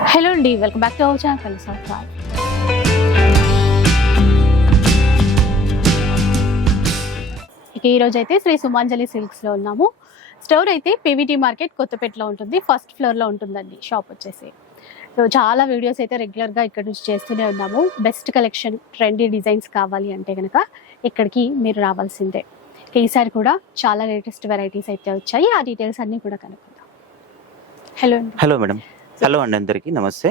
Hello అండి welcome back to our channel sir ఇక ఈరోజు అయితే శ్రీ సుమాంజలి సిల్క్స్లో ఉన్నాము. స్టోర్ అయితే పీవీటీ మార్కెట్ కొత్తపేటలో ఉంటుంది ఫస్ట్ ఫ్లోర్లో ఉంటుందండి షాప్ వచ్చేసి. సో చాలా వీడియోస్ అయితే రెగ్యులర్గా ఇక్కడ నుంచి చేస్తూనే ఉన్నాము. బెస్ట్ కలెక్షన్ ట్రెండీ డిజైన్స్ కావాలి అంటే కనుక ఇక్కడికి మీరు రావాల్సిందే. ఈసారి కూడా చాలా లేటెస్ట్ వెరైటీస్ అయితే వచ్చాయి ఆ డీటెయిల్స్ అన్నీ కూడా కనుక్కుందాం. హలో హలో మేడం హలో అండి అందరికీ. నమస్తే.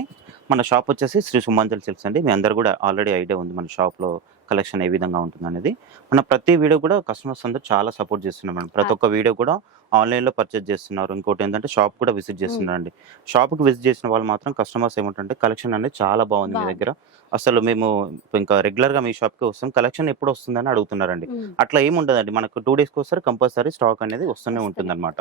మన షాప్ వచ్చేసి శ్రీ సుమంజల్ సిల్క్స్ అండి. మీ అందరు కూడా ఆల్రెడీ ఐడియా ఉంది మన షాప్లో కలెక్షన్ ఏ విధంగా ఉంటుంది అనేది మన ప్రతి వీడియో కూడా కస్టమర్స్ అందరూ చాలా సపోర్ట్ చేస్తున్నారు మేడం. ప్రతి ఒక్క వీడియో కూడా ఆన్లైన్లో పర్చేస్ చేస్తున్నారు. ఇంకోటి ఏంటంటే షాప్ కూడా విజిట్ చేస్తున్నారు అండి షాప్కి విజిట్ చేసిన వాళ్ళు మాత్రం కస్టమర్స్ ఏమంటే కలెక్షన్ అనేది చాలా బాగుంది మీ. దగ్గర. అసలు మేము ఇంకా రెగ్యులర్గా మీ షాప్కి వస్తాం. కలెక్షన్ ఎప్పుడు వస్తుందని అడుగుతున్నారండి. అట్లా ఏమి ఉండదండి. మనకు టూ డేస్కి వస్తారు కంపల్సరీ స్టాక్ అనేది వస్తూనే ఉంటుంది. అనమాట.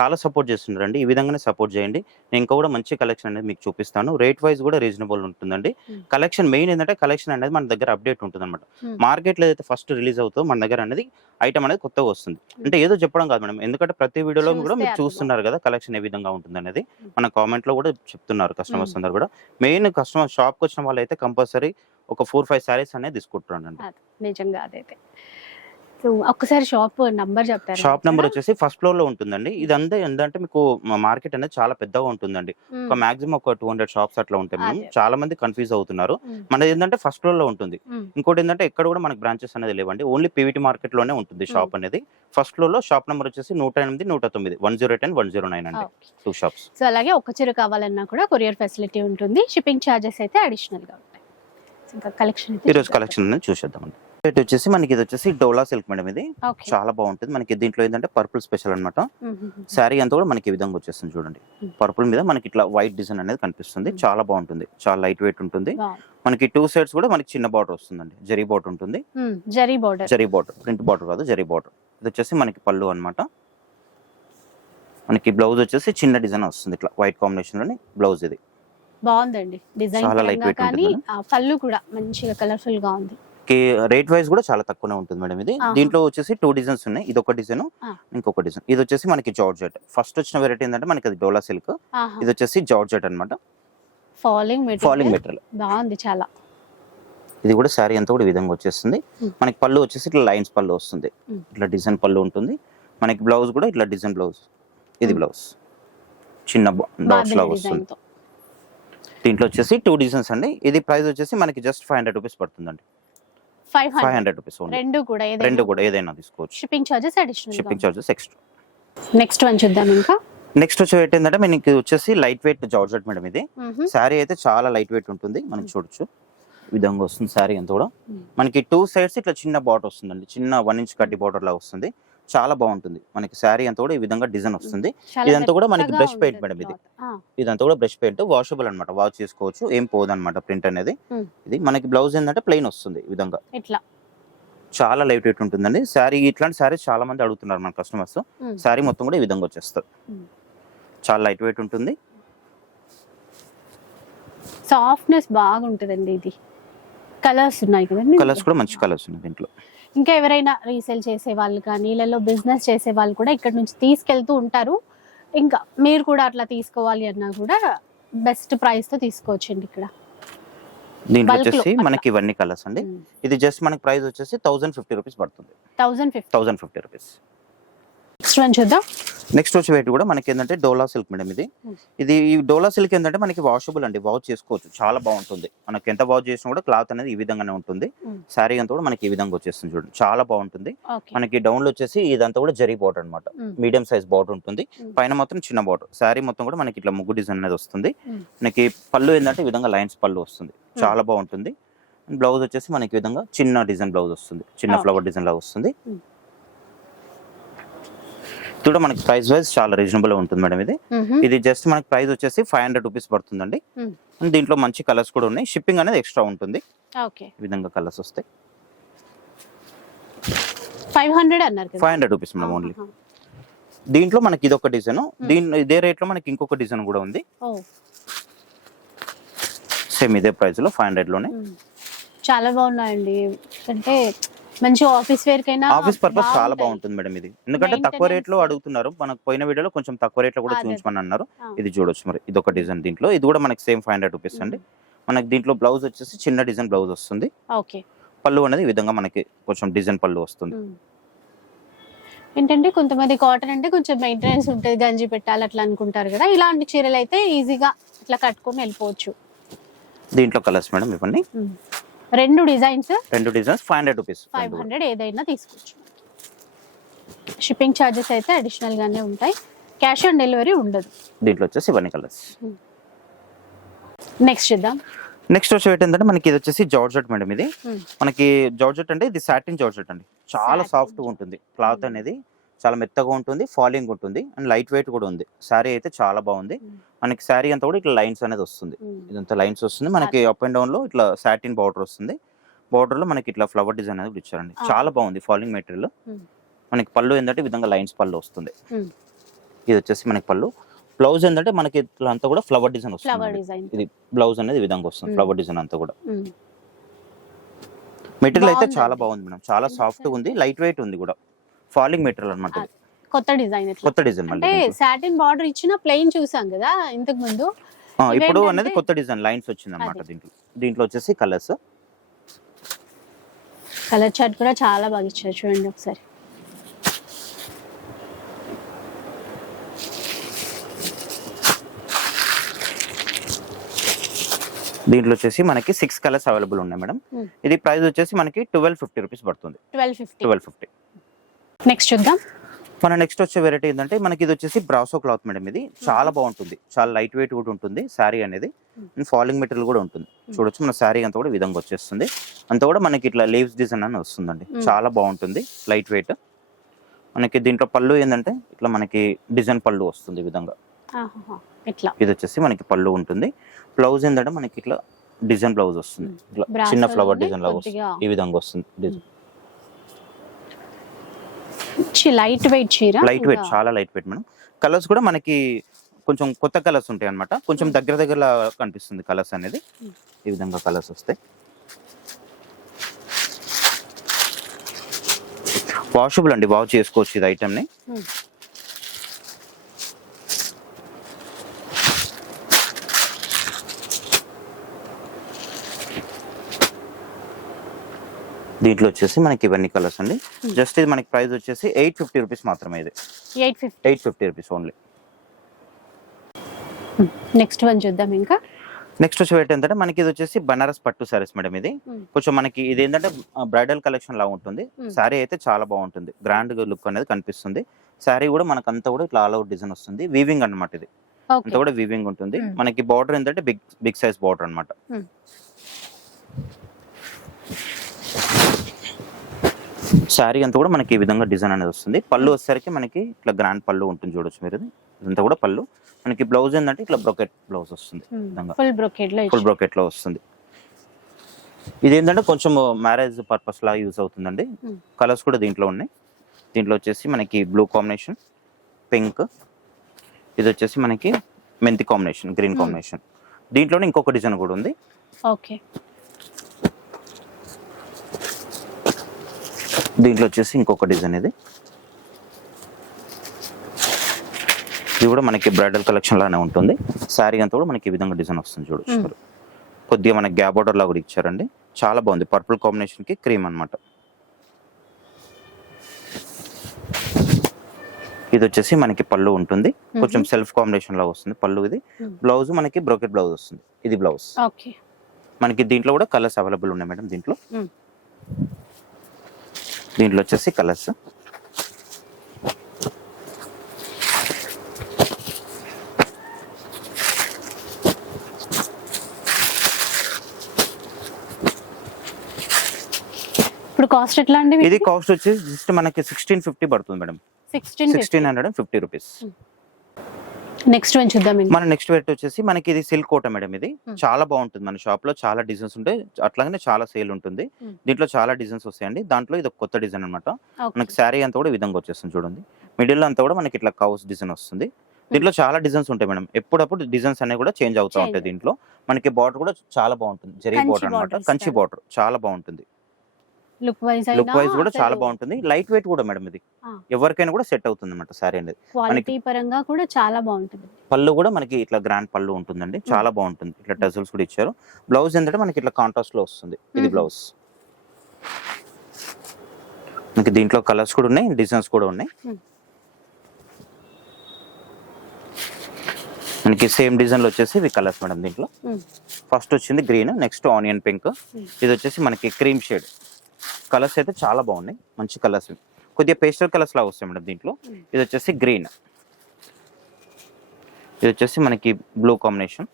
చాలా సపోర్ట్ చేస్తున్నారండి. ఈ విధంగానే సపోర్ట్ చేయండి. నేను ఇంకా కూడా మంచి కలెక్షన్ అనేది మీకు చూపిస్తాను. రేట్ వైజ్ కూడా రీజనబుల్ ఉంటుందండి. కలెక్షన్ మెయిన్ ఏంటంటే కలెక్షన్ అనేది మన దగ్గర అప్డేట్ ఉంటుంది అనమాట. మార్కెట్లో ఏదైతే ఫస్ట్ రిలీజ్ అవుతుందో మన దగ్గర అనేది ఐటమ్ అనేది కొత్తగా వస్తుంది. అంటే ఏదో చెప్పడం కాదు మేడం. ఎందుకంటే ప్రతి వీడియోలో కూడా మీరు చూస్తున్నారు కదా కలెక్షన్ ఏ విధంగా ఉంటుంది అనేది. మన కామెంట్లో కూడా చెప్తున్నారు కస్టమర్స్. అందరు కూడా మెయిన్ కస్టమర్ షాప్కి వచ్చిన వాళ్ళు అయితే కంపల్సరీ ఒక ఫోర్ ఫైవ్ సారీస్ అనేది తీసుకుంటున్నారండి అది నిజంగా అదైతే ఒక్కసారి షాప్ నంబర్ చెప్తారా? షాప్ నెంబర్ వచ్చేసి ఫస్ట్ ఫ్లోర్లో ఉంటుందండి. ఇదంతా ఏంటంటే మీకు మార్కెట్ అనేది చాలా పెద్దగా ఉంటుందండి. మ్మ్. ఒక మాక్సిమం ఒక టూ హండ్రెడ్ షాప్స్ అట్లా ఉంటాయి. అదే. చాలా మంది కన్ఫ్యూజ్ అవుతున్నారు. మ్మ్. మనది ఏంటంటే ఫస్ట్ ఫ్లోర్లో ఉంటుంది. మ్మ్. ఇంకోటి ఏంటంటే ఎక్కడ కూడా మనకి బ్రాంచెస్ అనేది లేవండి. ఓన్లీ పీవీటీ మార్కెట్లోనే ఉంటుంది షాప్ అనేది. ఫస్ట్ ఫ్లోర్లో షాప్ నెంబర్ వచ్చేసి నూట ఎనిమిది నూట తొమ్మిది. One zero ten one zero nine అండి. టూ షాప్స్ సో అలాగే ఒక చీర కావాలన్నా కూడా కొరియర్ ఫెసిలిటీ ఉంటుంది. షిప్పింగ్ ఛార్జెస్ అయితే అడిషనల్గా ఉంటాయి. ఇంకా కలెక్షన్ అయితే ఈ రోజు కలెక్షన్ చూసేద్దామండి. రేట్ వచ్చేసి మనకి ఇది వచ్చేసి డోలా సిల్క్ మేడం ఇది. చాలా బాగుంటుంది. మనకి దీంట్లో ఏంటంటే పర్పుల్ స్పెషల్ అన్నమాట. శారీ అంతా కూడా మనకి ఈ విధంగా వచ్చేస్తుంది చూడండి. పర్పుల్ మీద మనకి ఇట్లా వైట్ డిజైన్ అనేది కనిపిస్తుంది. చాలా బాగుంటుంది. చాలా లైట్ వెయిట్ ఉంటుంది. మనకి టూ సైడ్స్ కూడా మనకి చిన్న బార్డర్ వస్తుందండి. జరీ బార్డర్ ఉంటుంది. Zari border. Zari border. Print border కాదు జరీ బార్డర్. ఇది వచ్చేసి మనకి పళ్ళు అన్నమాట. మనకి బ్లౌజ్ వచ్చేసి చిన్న డిజైన్ వస్తుంది ఇట్లా వైట్ కాంబినేషన్లోని బ్లౌజ్ ఇది. బాగుంది డిజైన్ చాలా light weight కానీ పళ్ళు కూడా మంచిగా కలర్ఫుల్గా ఉంది. రేట్ వైజ్ కూడా చాలా తక్కువనే ఉంటుంది మేడం ఇది. దీంట్లో వచ్చేసి టూ డిజైన్స్ ఉన్నాయి. ఇది ఒక డిజైన్. ఇంకొక డిజైన్ ఇది వచ్చేసి మనకి జార్జెట్ ఫస్ట్ వచ్చిన వెరైటీ ఏంటంటే మనకి అది డోలా సిల్క్ ఇది వచ్చేసి జార్జెట్ అన్నమాట. ఫాలింగ్ ఫాలింగ్ మెటీరియల్ మెటీరియల్ బాగుంది చాలా. ఇది కూడా శారీ అంతా కూడా విధంగా వచ్చేస్తుంది. మనకి పళ్ళు వచ్చేసి ఇట్లా లైన్స్ పళ్ళు వస్తుంది. ఇట్లా డిజైన్ పళ్ళు ఉంటుంది. మనకి బ్లౌజ్ కూడా ఇట్లా డిజైన్ బ్లౌజ్ ఇది. బ్లౌజ్ చిన్న డాట్స్ లాగా వస్తుంది. దీంట్లో వచ్చేసి టూ డిజైన్స్ అండి. ఇది ప్రైస్ వచ్చేసి మనకి జస్ట్ ఫైవ్ హండ్రెడ్ రూపీస్ పడుతుందండి. ఫైవ్ హండ్రెడ్ రూపీస్ రెండు కూడా రెండు కూడా ఏదైనా తీసుకోవచ్చు. Shipping charges additional shipping charges extra next one చూద్దాం ఇంకా. నెక్స్ట్ వచ్చే ఏంటంటే మనకి వచ్చేసి లైట్ వెయిట్ జార్జెట్ మేడం ఇది. శారీ అయితే చాలా లైట్ వెయిట్ ఉంటుంది. మనం చూడొచ్చు. విధంగా వస్తుంది శారీ అంతా కూడా. మనకి టూ సైడ్స్ ఇట్లా చిన్న బార్డర్ వస్తుందండి. చిన్న వన్ ఇంచ్ కడ్డీ బార్డర్ లా వస్తుంది. చాలా బాగుంటుంది. మనకి శారీ అంతా కూడా ఈ విధంగా డిజైన్ వస్తుంది. ఇదంతా కూడా మనకి బ్రష్ పెయింట్ మేడం ఇది. ఇదంతా కూడా బ్రష్ పెయింట్ వాషబుల్ అన్నమాట. వాష్ చేసుకోవచ్చు ఏం పోదన్నమాట ప్రింట్ అనేది. ఇది మనకి బ్లౌజ్ ఏంటంటే ప్లెయిన్ వస్తుంది ఈ విధంగా. ఇట్లా చాలా లైట్ వెయిట్ ఉంటుందండి. శారీ ఇట్లాంటి శారీస్ చాలా మంది అడుగుతున్నారు మన కస్టమర్స్. శారీ మొత్తం కూడా ఈ విధంగా వచ్చేస్తుంది. మ్మ్. చాలా లైట్ వెయిట్ ఉంటుంది. సాఫ్ట్నెస్ బాగుంటుందండి ఇది. కలర్స్ ఉన్నాయి కదండి. కలర్స్ కూడా మంచి కలర్స్ ఉన్నాయి దీంట్లో. ఇంకా ఎవరైనా రీసేల్ చేసే వాళ్ళు కానీ ఇళ్ళలో బిజినెస్ చేసే వాళ్ళు కూడా ఇక్కడ నుంచి తీసుకెళ్తూ ఉంటారు. ఇంకా మీరు కూడా అట్లా తీసుకోవాలి అన్నా కూడా బెస్ట్ ప్రైస్తో తీసుకోవచ్చండి ఇక్కడ. దీంట్లో వచ్చేసి. మనకి ఇవన్నీ కలర్స్ అండి. ఇది జస్ట్ మనకి ప్రైస్ వచ్చేసి థౌసండ్ ఫిఫ్టీ రూపీస్ పడుతుంది. Thousand fifty. Thousand fifty rupees. Next one చూద్దాం. నెక్స్ట్ వచ్చి వెయిట్ కూడా మనకి ఏంటంటే డోలా సిల్క్ మేడం ఇది. ఇది ఈ డోలా సిల్క్ ఏంటంటే మనకి వాషబుల్ అండి. వాష్ చేసుకోవచ్చు. చాలా బాగుంటుంది. మనకి ఎంత వాష్ చేసినా కూడా క్లాత్ అనేది ఈ విధంగానే ఉంటుంది. శారీ అంతా కూడా మనకి ఈ విధంగా వచ్చేస్తుంది చూడండి. చాలా బాగుంటుంది. మనకి డౌన్లో వచ్చేసి ఇదంతా కూడా జరీ బార్డర్ అన్నమాట. Hmm. మీడియం సైజ్ బార్డర్ ఉంటుంది. పైన మాత్రం చిన్న బార్డర్. శారీ మొత్తం కూడా మనకి ఇట్లా ముగ్గు డిజైన్ అనేది వస్తుంది. మనకి పళ్ళు ఏంటంటే ఈ విధంగా లైన్స్ పళ్ళు వస్తుంది. చాలా బాగుంటుంది. బ్లౌజ్ వచ్చేసి మనకి ఈ విధంగా చిన్న డిజైన్ బ్లౌజ్ వస్తుంది. చిన్న. ఫ్లవర్ డిజైన్ లాగా వస్తుంది. కూడా మనకి ప్రైస్ వైజ్ చాలా రీజనబుల్ ఉంటుంది మేడం ఇది. ఇది జస్ట్ మనకి ప్రైస్ వచ్చేసి ఫైవ్ హండ్రెడ్ రూపీస్ పడుతుందండి. దీంట్లో మంచి కలర్స్ కూడా ఉన్నాయి. షిప్పింగ్ అనేది ఎక్స్ట్రా ఉంటుంది. ఓకే. ఈ విధంగా కలర్స్ వస్తాయి. ఫైవ్ హండ్రెడ్ అన్నారు five hundred rupees madam only. దీంట్లో మనకి ఇది ఒక డిజైన్ దీని ఇదే రేట్లో మనకి ఇంకొక డిజైన్ కూడా ఉంది. సేమ్ ఇదే ప్రైస్లో ఫైవ్ హండ్రెడ్లోనే. చాలా బాగున్నాయండి. అంటే మంచి ఆఫీస్ వేర్ కైనా ఆఫీస్ పర్పస్ చాలా. బాగుంటుంది. మేడం ఇది. ఎందుకంటే తక్కువ రేట్లో. అడుగుతున్నారు. మనకు పోయిన వీడియోలో కొంచెం తక్కువ రేట్లో కూడా. చూపించమని అన్నారు. ఇది చూడొచ్చు మరి. ఇది ఒక డిజైన్ దీంట్లో. ఇది కూడా మనకి సేమ్ ఫైవ్ హండ్రెడ్ రూపీస్ అండి. మనకి దీంట్లో బ్లౌజ్ వచ్చేసి చిన్న డిజైన్ బ్లౌజ్ వస్తుంది. ఓకే. పళ్ళు అనేది ఈ విధంగా మనకి కొంచెం డిజైన్ పళ్ళు వస్తుంది. ఏంటంటే కొంతమంది కాటన్ అంటే కొంచెం మెయింటెనెన్స్ ఉంటుంది. గంజి పెట్టాలి అట్లా అనుకుంటారు కదా. ఇలాంటి చీరలు అయితే ఈజీగా ఇట్లా కట్టుకొని వెళ్ళిపోవచ్చు. దీంట్లో కలర్స్ మేడం ఇవన్నీ. రెండు డిజైన్స్? రెండు designs five hundred rupees five hundred ఏదైనా తీసుకోవచ్చు. షిప్పింగ్ ఛార్జెస్ అయితే అడిషనల్ గానే ఉంటాయి. క్యాష్ ఆన్ డెలివరీ ఉండదు. దీంట్లో వచ్చేసి ఇవన్నీ కలర్స్ నెక్స్ట్ చూద్దాం. నెక్స్ట్ వచ్చి ఏంటంటే మనకి ఇది వచ్చేసి జార్జెట్ మేడం ఇది. Hmm. మనకి జార్జెట్ అంటే ఇది సాటిన్ జార్జెట్ అండి. చాలా. సాఫ్ట్గా ఉంటుంది. Cloth Hmm. అనేది చాలా మెత్తగా ఉంటుంది ఫాలింగ్ ఉంటుంది అండ్ లైట్ వెయిట్ కూడా ఉంది శారీ అయితే చాలా బాగుంది. మనకి శారీ అంతా కూడా ఇట్లా లైన్స్ అనేది వస్తుంది. ఇదంతా లైన్స్ వస్తుంది మనకి అప్ అండ్ డౌన్లో ఇట్లా సాటిన్ బార్డర్ వస్తుంది బార్డర్లో మనకి ఇట్లా ఫ్లవర్ డిజైన్ అనేది ఇచ్చారండి Ah. చాలా బాగుంది ఫాలింగ్ మెటీరియల్. మనకి పళ్ళు ఏంటంటే విధంగా లైన్స్ పళ్ళు వస్తుంది. ఇది వచ్చేసి మనకి పళ్ళు బ్లౌజ్ ఏంటంటే మనకి ఇట్లా అంతా కూడా ఫ్లవర్ డిజైన్ వస్తుంది ఇది బ్లౌజ్ అనేది విధంగా వస్తుంది. ఫ్లవర్ డిజైన్ అంతా కూడా. మెటీరియల్ అయితే. చాలా బాగుంది మేడం చాలా సాఫ్ట్గా ఉంది లైట్ వెయిట్ ఉంది కూడా ఫాలింగ్ మెటీరియల్ అనమాట. కొత్త డిజైన్ కొత్త డిజైన్ అంటే. సాటిన్ బార్డర్ ఇచ్చిన ప్లెయిన్ చూసాం కదా ఇంతకు ముందు ఇప్పుడు అనేది కొత్త డిజైన్ లైన్స్ వచ్చింది అనమాట. దీంట్లో. దీంట్లో వచ్చేసి కలర్స్. కలర్ చార్ట్ కూడా చాలా బాగా ఇచ్చారు చూడండి ఒకసారి. దీంట్లో వచ్చేసి మనకి సిక్స్ కలర్స్ అవైలబుల్ ఉన్నాయి మేడం. ఇది ప్రైస్ వచ్చేసి మనకి ట్వెల్వ్ ఫిఫ్టీ రూపీస్ పడుతుంది. Twelve fifty twelve fifty next చూద్దాం. మన నెక్స్ట్ వచ్చే వెరైటీ ఏంటంటే మనకి ఇది వచ్చేసి బ్రాసో క్లాత్ మేడం ఇది. చాలా బాగుంటుంది. చాలా లైట్ వెయిట్ కూడా ఉంటుంది శారీ అనేది. ఫాలింగ్ మెటీరియల్ కూడా ఉంటుంది. చూడొచ్చు మన శారీ అంతా కూడా విధంగా వచ్చేస్తుంది. అంతా కూడా మనకి ఇట్లా లీవ్స్ డిజైన్ అని వస్తుందండి. Mm. చాలా బాగుంటుంది లైట్ వెయిట్ మనకి దీంట్లో పళ్ళు ఏంటంటే ఇట్లా మనకి డిజైన్ పళ్ళు వస్తుంది ఈ విధంగా. ఇట్లా. ఇది వచ్చేసి మనకి పళ్ళు ఉంటుంది. బ్లౌజ్ ఏంటంటే మనకి ఇట్లా డిజైన్ బ్లౌజ్ వస్తుంది. ఇట్లా చిన్న Brasso ఫ్లవర్ డిజైన్ లాగా వస్తుంది. ఈ విధంగా వస్తుంది డిజైన్ లైట్ వెయిట్ చీర. లైట్ వెయిట్ చాలా లైట్ వెయిట్ మేడం. కలర్స్ కూడా మనకి కొంచెం కొత్త కలర్స్ ఉంటాయి అన్నమాట. కొంచెం Hmm. దగ్గర దగ్గర కనిపిస్తుంది కలర్స్ అనేది. Hmm. ఈ విధంగా కలర్స్ వస్తాయి. వాషబుల్ అండి వాష్ చేసుకోవచ్చు ఇది ఐటమ్ దీంట్లో వచ్చేసి మనకి ఇవన్నీ కలర్స్ అండి. Hmm. జస్ట్ ఇది మనకి ప్రైస్ వచ్చేసి ఎయిట్ ఫిఫ్టీ రూపీస్ మాత్రమే ఇది. Eight fifty rupees only next one చూద్దాం ఇంకా. నెక్స్ట్ వచ్చి ఏంటంటే మనకి ఇది వచ్చేసి బనారస్ పట్టు సారీస్ మేడం ఇది. Hmm. కొంచెం మనకి ఇది ఏంటంటే బ్రైడల్ కలెక్షన్ లా ఉంటుంది. Hmm. శారీ అయితే చాలా బాగుంటుంది. గ్రాండ్ లుక్ అనేది కనిపిస్తుంది. శారీ కూడా మనకు అంతా కూడా ఇట్లా ఆల్ అవుట్ డిజైన్ వస్తుంది. వీవింగ్ అన్నమాట ఇది. అంతా కూడా వీవింగ్ ఉంటుంది. Hmm. మనకి బార్డర్ ఏంటంటే బిగ్ బిగ్ సైజ్ బార్డర్ అన్నమాట. Hmm. శారీ అంతా కూడా మనకి ఈ విధంగా డిజైన్ అనేది వస్తుంది. పళ్ళు వచ్చేసరికి మనకి ఇట్లా గ్రాండ్ పళ్ళు ఉంటుంది చూడొచ్చు మీరు. ఇది. ఇదంతా కూడా పళ్ళు. మనకి బ్లౌజ్ ఏంటంటే ఇట్లా బ్రొకెట్ బ్లౌజ్ వస్తుంది. ఫుల్ బ్రొకెట్లో ఫుల్ బ్రోకెట్లో వస్తుంది. ఇది ఏంటంటే కొంచెం మ్యారేజ్ పర్పస్ లా యూజ్ అవుతుందండి. Hmm. కలర్స్ కూడా దీంట్లో ఉన్నాయి. దీంట్లో వచ్చేసి మనకి బ్లూ కాంబినేషన్ పింక్ ఇది వచ్చేసి మనకి మెంతి కాంబినేషన్ గ్రీన్ Hmm. కాంబినేషన్ దీంట్లోనే ఇంకొక డిజైన్ కూడా ఉంది. ఓకే దీంట్లో వచ్చేసి ఇంకొక డిజైన్ ఇది. ఇది కూడా మనకి బ్రైడల్ కలెక్షన్ లానే ఉంటుంది. శారీ అంతా కూడా మనకి ఈ విధంగా డిజైన్ వస్తుంది చూడొచ్చు. కొద్దిగా మనకి గ్యాప్ బార్డర్ లా కూడా ఇచ్చారండి. చాలా బాగుంది. పర్పుల్ కాంబినేషన్కి క్రీమ్ అన్నమాట. ఇది వచ్చేసి మనకి పళ్ళు ఉంటుంది. కొంచెం సెల్ఫ్ కాంబినేషన్ లా వస్తుంది పళ్ళు ఇది. బ్లౌజ్ మనకి బ్రోకెట్ బ్లౌజ్ వస్తుంది. ఇది బ్లౌజ్. మనకి దీంట్లో కూడా కలర్స్ అవైలబుల్ ఉన్నాయి మేడం దీంట్లో. దీంట్లో వచ్చేసి కలర్స్. ఇప్పుడు కాస్ట్ ఎట్లా అండి ఇది కాస్ట్ వచ్చేసి జస్ట్ మనకి సిక్స్టీన్ ఫిఫ్టీ పడుతుంది madam. Sixteen sixteen hundred and fifty rupees next one చూద్దాం మన నెక్స్ట్ వెరైటీ వచ్చేసి మనకి ఇది సిల్క్ కోట మేడం ఇది. Hmm. చాలా బాగుంటుంది మన షాప్లో. చాలా డిజైన్స్ ఉంటాయి. అట్లాగనే చాలా సేల్ ఉంటుంది. Hmm. దీంట్లో చాలా డిజైన్స్ వస్తాయండి. దాంట్లో ఇది ఒక కొత్త డిజైన్ అన్నమాట. ఓకే మనకి శారీ అంతా కూడా ఈ విధంగా వచ్చేస్తుంది చూడండి. మిడిల్ అంతా కూడా మనకి ఇట్లా కౌస్ డిజైన్ వస్తుంది. దీంట్లో చాలా డిజైన్స్ ఉంటాయి మేడం ఎప్పుడప్పుడు డిజైన్స్ అనేవి కూడా చేంజ్ అవుతూ. ఉంటాయి దీంట్లో. మనకి బార్డర్ కూడా చాలా బాగుంటుంది. జరీ కంచి బార్డర్ అన్నమాట. కంచి. బార్డర్ చాలా బాగుంటుంది. లుక్ వైజ్ లుక్ వైజ్ కూడా చాలా బాగుంటుంది. లైట్ వెయిట్ కూడా మేడం ఇది. ఎవరికైనా కూడా సెట్ అవుతుంది అనమాట సారీ అనేది. క్వాలిటీ పరంగా కూడా చాలా బాగుంటుంది. పళ్ళు కూడా మనకి ఇట్లా గ్రాండ్ పళ్ళు ఉంటుందండి. చాలా బాగుంటుంది. ఇట్లా టజల్స్ కూడా ఇచ్చారు. బ్లౌజ్ ఏంటంటే మనకి ఇట్లా కాంట్రాస్ట్లో వస్తుంది. ఇది. బ్లౌజ్. మనకి దీంట్లో కలర్స్ కూడా ఉన్నాయి డిజైన్స్ కూడా ఉన్నాయి. మనకి సేమ్ డిజైన్లో వచ్చేసి ఇవి కలర్స్ మేడం దీంట్లో. ఫస్ట్ వచ్చింది గ్రీన్ నెక్స్ట్ ఆనియన్ పింక్. ఇది వచ్చేసి మనకి క్రీమ్ షేడ్. కలర్స్ అయితే చాలా బాగున్నాయి. మంచి కలర్స్. కొద్దిగా పేస్టల్ కలర్స్ లాగా వస్తాయి మేడం దీంట్లో. ఇది వచ్చేసి గ్రీన్. ఇది వచ్చేసి మనకి బ్లూ కాంబినేషన్.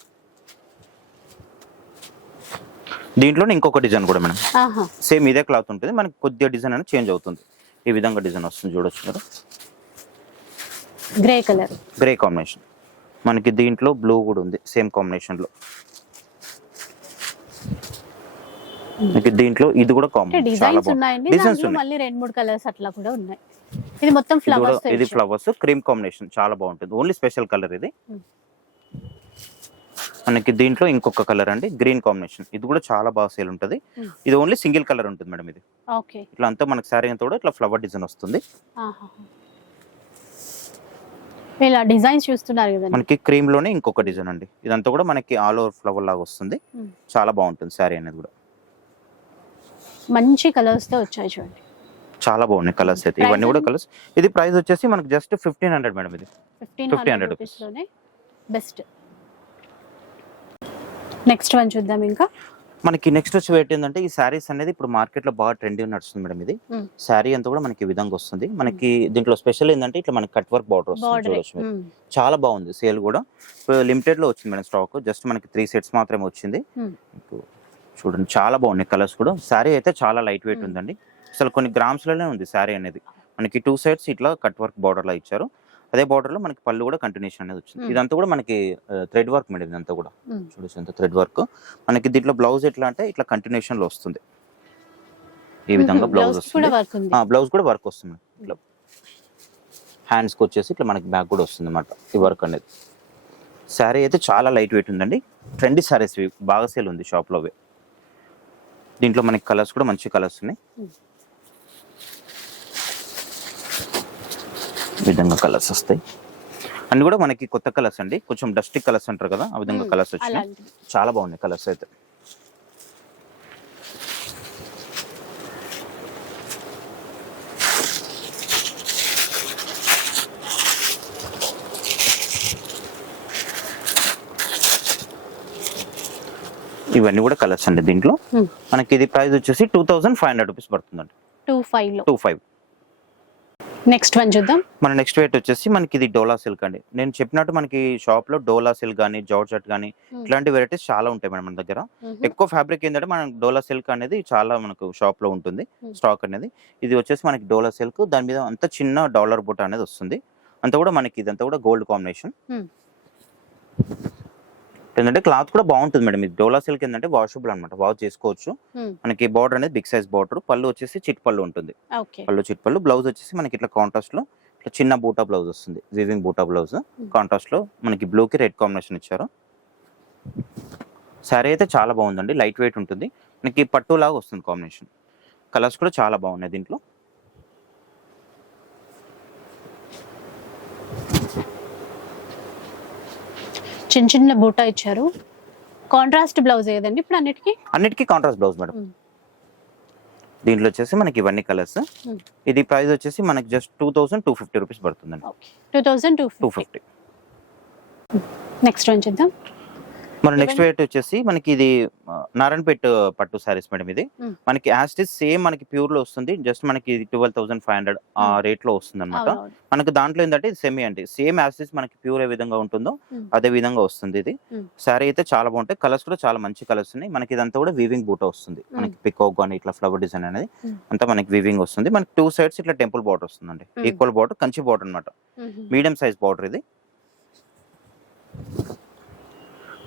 దీంట్లోనే ఇంకొక డిజైన్ కూడా మేడం. సేమ్ ఇదే క్లాత్ ఉంటుంది. మనకి కొద్దిగా డిజైన్ అనేది చేంజ్ అవుతుంది. ఈ విధంగా డిజైన్ వస్తుంది చూడొచ్చు మీరు గ్రే కలర్. Grey combination. మనకి దీంట్లో బ్లూ కూడా ఉంది. సేమ్ కాంబినేషన్ దీంట్లో ఇది కూడా చాలా డిజైన్స్ ఉన్నాయండి. దాంట్లో మళ్ళీ రెండు మూడు కలర్స్ అట్లా కూడా ఉన్నాయి. ఇది మొత్తం ఫ్లవర్స్ ఇది ఫ్లవర్స్ క్రీమ్ కాంబినేషన్ చాలా బాగుంటుంది. ఓన్లీ స్పెషల్ కలర్ ఇది. మనకి దీంట్లో ఇంకొక కలర్ అండి. గ్రీన్ కాంబినేషన్ ఇది కూడా చాలా బాగా సేల్ ఉంటుంది. ఇది ఓన్లీ సింగిల్ కలర్ ఉంటుంది మేడం ఇది. ఓకే. ఇట్లా అంతా మనకి శారీ అంతా కూడా ఇట్లా ఫ్లవర్ డిజైన్ వస్తుంది. ఇలా డిజైన్స్ చూస్తున్నారు కదండి. మనకి క్రీమ్లోనే ఇంకొక డిజైన్ అండి. ఇదంతా కూడా మనకి ఆల్ ఓవర్ ఫ్లవర్ లాగా వస్తుంది. చాలా బాగుంటుంది శారీ అనేది కూడా. మంచి కలర్స్తో వచ్చాయి చూడండి. చాలా బాగున్నాయి కలర్స్ అయితే. ఇవన్నీ కూడా? కలర్స్. ఇది ప్రైస్ వచ్చేసి మనకి జస్ట్ ఫిఫ్టీన్ హండ్రెడ్ మేడం ఇది. Fifteen 1500 hundred best next one చూద్దాం ఇంకా. మనకి నెక్స్ట్ వచ్చి ఏంటంటే ఈ శారీస్ అనేది ఇప్పుడు మార్కెట్లో బాగా ట్రెండీ నడుస్తుంది మేడం ఇది. Hmm. శారీ అంతా కూడా మనకి విధంగా వస్తుంది. మనకి దీంట్లో స్పెషల్ ఏంటంటే ఇట్లా మనకి కట్ వర్క్ బార్డర్ వస్తుంది చూడొచ్చు మీరు. చాలా బాగుంది సేల్ కూడా. లిమిటెడ్లో వచ్చింది మేడం స్టాక్ జస్ట్ మనకి త్రీ సెట్స్ మాత్రమే వచ్చింది. Hmm. చూడండి చాలా బాగున్నాయి కలర్స్ కూడా. శారీ అయితే చాలా లైట్ వెయిట్. ఉందండి. అసలు కొన్ని గ్రామ్స్లోనే ఉంది శారీ అనేది. మనకి టూ సైడ్స్ ఇట్లా కట్ వర్క్ బార్డర్ లా ఇచ్చారు. అదే బార్డర్లో మనకి పళ్ళు కూడా కంటిన్యూషన్ అనేది వచ్చింది. ఇదంతా కూడా మనకి థ్రెడ్ వర్క్ మేడం ఇదంతా కూడా. చూడొచ్చు ఎంత థ్రెడ్ వర్క్ మనకి దీంట్లో బ్లౌజ్ ఎట్లా అంటే ఇట్లా కంటిన్యూషన్లో వస్తుంది. ఈ విధంగా బ్లౌజ్ వస్తుంది. బ్లౌజ్ కూడా వర్క్ వస్తుంది ఇట్లా హ్యాండ్స్కి వచ్చేసి ఇట్లా మనకి బ్యాక్ కూడా వస్తుంది అనమాట ఈ వర్క్ అనేది. శారీ అయితే చాలా లైట్ వెయిట్ ఉందండి ట్రెండీ శారీస్ బాగా సేల్ ఉంది షాప్లో దీంట్లో మనకి కలర్స్ కూడా మంచి కలర్స్ ఉన్నాయి. విధంగా కలర్స్ వస్తాయి. అన్ని కూడా మనకి కొత్త కలర్స్ అండి. కొంచెం డస్టిక్ కలర్స్ అంటారు కదా ఆ విధంగా. కలర్స్ వచ్చినాయి. చాలా బాగున్నాయి కలర్స్ అయితే. ఇవన్నీ కూడా కలర్స్ అండి దీంట్లో. Hmm. మనకి ఇది ప్రైస్ వచ్చేసి two thousand five hundred rupees పడుతుందండి. Two five two five next one చూద్దాం. మన నెక్స్ట్ వెయిట్ వచ్చేసి మనకి ఇది డోలా సిల్క్ అండి. నేను చెప్పినట్టు మనకి షాప్లో డోలా సిల్క్ కానీ జార్జెట్ కానీ Hmm. ఇట్లాంటి వెరైటీస్ చాలా ఉంటాయి మేడం మన దగ్గర. ఎక్కువ ఫ్యాబ్రిక్ ఏంటంటే మనం డోలా సిల్క్ అనేది చాలా మనకు షాప్లో ఉంటుంది Hmm. స్టాక్ అనేది. ఇది వచ్చేసి మనకి డోలా సిల్క్ దాని మీద అంత చిన్న డాలర్ బుట్ట అనేది వస్తుంది. అంతా కూడా మనకి ఇదంతా కూడా గోల్డ్ కాంబినేషన్ Hmm. ఏంటంటే క్లాత్ కూడా బాగుంటుంది మేడం. ఇది డోలా సిల్క్ ఏంటంటే వాషబుల్ అనమాట వాష్ చేసుకోవచ్చు. మనకి బార్డర్ అనేది బిగ్ సైజ్ బార్డర్ పళ్ళు వచ్చేసి చిట్ పళ్ళు ఉంటుంది. పళ్ళు చిట్ పళ్ళు. బ్లౌజ్ వచ్చేసి మనకి ఇట్లా కాంట్రాస్ట్లో ఇట్లా చిన్న బూటా బ్లౌజ్ వస్తుంది. వీవింగ్ బూటా బ్లౌజ్ కాంట్రాస్ట్లో మనకి బ్లూ కి రెడ్ కాంబినేషన్ ఇచ్చారు. శారీ అయితే చాలా బాగుందండి. లైట్ వెయిట్ ఉంటుంది. మనకి పట్టు లాగా వస్తుంది కాంబినేషన్ కలర్స్ కూడా చాలా బాగున్నాయి దీంట్లో. చిన్న చిన్న బూటా ఇచ్చారు. కాంట్రాస్ట్ బ్లౌజ్ ఏదండి ఇప్పుడు అన్నిటికీ? అన్నిటికీ కాంట్రాస్ట్ బ్లౌజ్ మేడం. దీంట్లో వచ్చేసి మనకి ఇవన్నీ కలర్స్. ఇది ప్రైస్ వచ్చేసి మనకి just two thousand two fifty rupees పడుతుందండి. Two thousand two two fifty next చూద్దాం. మన నెక్స్ట్ వెయిట్ వచ్చేసి మనకి ఇది నారాయణపేట్ పట్టు సారీస్ మేడం ఇది Mm. మనకి యాస్టిస్ సేమ్ మనకి ప్యూర్లో వస్తుంది జస్ట్ మనకి ట్వెల్వ్ థౌసండ్ ఫైవ్ హండ్రెడ్ ఆ. రేట్లో వస్తుంది అనమాట. మనకి దాంట్లో ఏంటంటే ఇది సెమీ అండి సేమ్ యాస్టిస్ మనకి ప్యూర్ ఏ విధంగా ఉంటుందో Mm. అదే విధంగా వస్తుంది ఇది. శారీ అయితే చాలా బాగుంటాయి కలర్స్ కూడా చాలా మంచి కలర్స్ ఉన్నాయి మనకి ఇదంతా కూడా వీవింగ్ బూట వస్తుంది మనకి పికాక్ కానీ ఇట్లా ఫ్లవర్ డిజైన్ అనేది. అంతా మనకి వీవింగ్ వస్తుంది మనకి టూ సైడ్స్ ఇట్లా టెంపుల్ బార్డర్ వస్తుందండి. ఈక్వల్ బార్డర్ కంచి బార్డర్ అనమాట. మీడియం సైజ్ బార్డర్ ఇది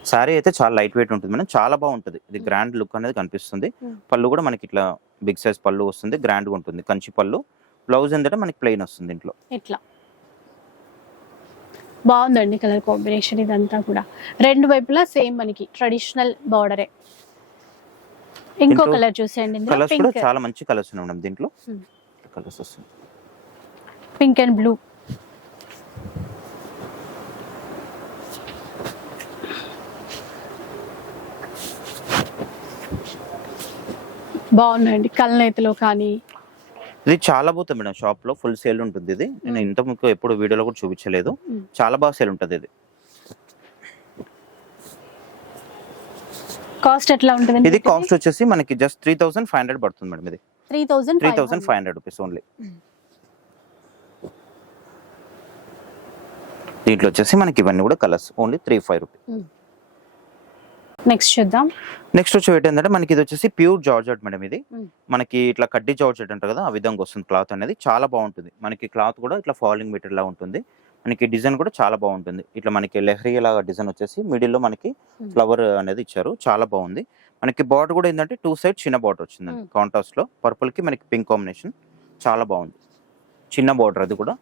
శారీ అయితే చాలా లైట్ వెయిట్ ఉంటుంది మేడం. చాలా బాగుంటుంది. ఇది గ్రాండ్ లుక్ అనేది కనిపిస్తుంది. పళ్ళు కూడా మనకి ఇట్లా బిగ్ సైజ్ పళ్ళు వస్తుంది. గ్రాండ్గా ఉంటుంది. కంచి పళ్ళు. బ్లౌజ్ ఏంటంటే మనకి ప్లెయిన్ వస్తుంది ఇంట్లో. ఇట్లా. బాగుందండి కలర్ కాంబినేషన్ ఇదంతా కూడా. రెండు వైపులా సేమ్ మనకి ట్రెడిషనల్ బార్డరే. ఇంకో కలర్ చూసేయండి కలర్స్ కూడా చాలా మంచి కలర్స్ ఉన్నాయి మేడం దీంట్లో. కలర్స్ వస్తుంది పింక్ అండ్ బ్లూ. బాగున్నాయండి. కళ్ళనైతలో కానీ. ఇది చాలా పోతుంది మేడం షాప్లో ఫుల్ సేల్ ఉంటుంది ఇది. నేను. ఇంత ముఖ్య ఎప్పుడు వీడియోలో కూడా చూపించలేదు. చాలా బాగా సేల్ ఉంటుంది ఇది. కాస్ట్ ఎట్లా ఉంటుంది ఇది కాస్ట్ వచ్చేసి మనకి just three thousand five hundred పడుతుంది మేడం ఇది. Three thousand three thousand five hundred rupees only. దీంట్లో వచ్చేసి మనకి ఇవన్నీ కూడా colours only three five rupees next చూద్దాం. నెక్స్ట్ వచ్చి ఏంటంటే మనకి ఇది వచ్చేసి ప్యూర్ జార్జెట్ మేడం ఇది. మనకి ఇట్లా కడ్డీ జార్జెట్ అంటారు కదా ఆ విధంగా వస్తుంది క్లాత్ అనేది. చాలా బాగుంటుంది. మనకి క్లాత్ కూడా ఇట్లా ఫాలింగ్ మెటీరియల్ లా ఉంటుంది. మనకి డిజైన్ కూడా చాలా బాగుంటుంది. ఇట్లా మనకి లెహరీ లాగా డిజైన్ వచ్చేసి మిడిల్లో మనకి. ఫ్లవర్ అనేది ఇచ్చారు. చాలా బాగుంది. మనకి బార్డర్ కూడా ఏంటంటే టూ సైడ్ చిన్న బార్డర్ వచ్చిందండి Mm. కాంట్రాస్ట్లో. పర్పుల్కి మనకి పింక్ కాంబినేషన్. చాలా బాగుంది. చిన్న బార్డర్ అది కూడా.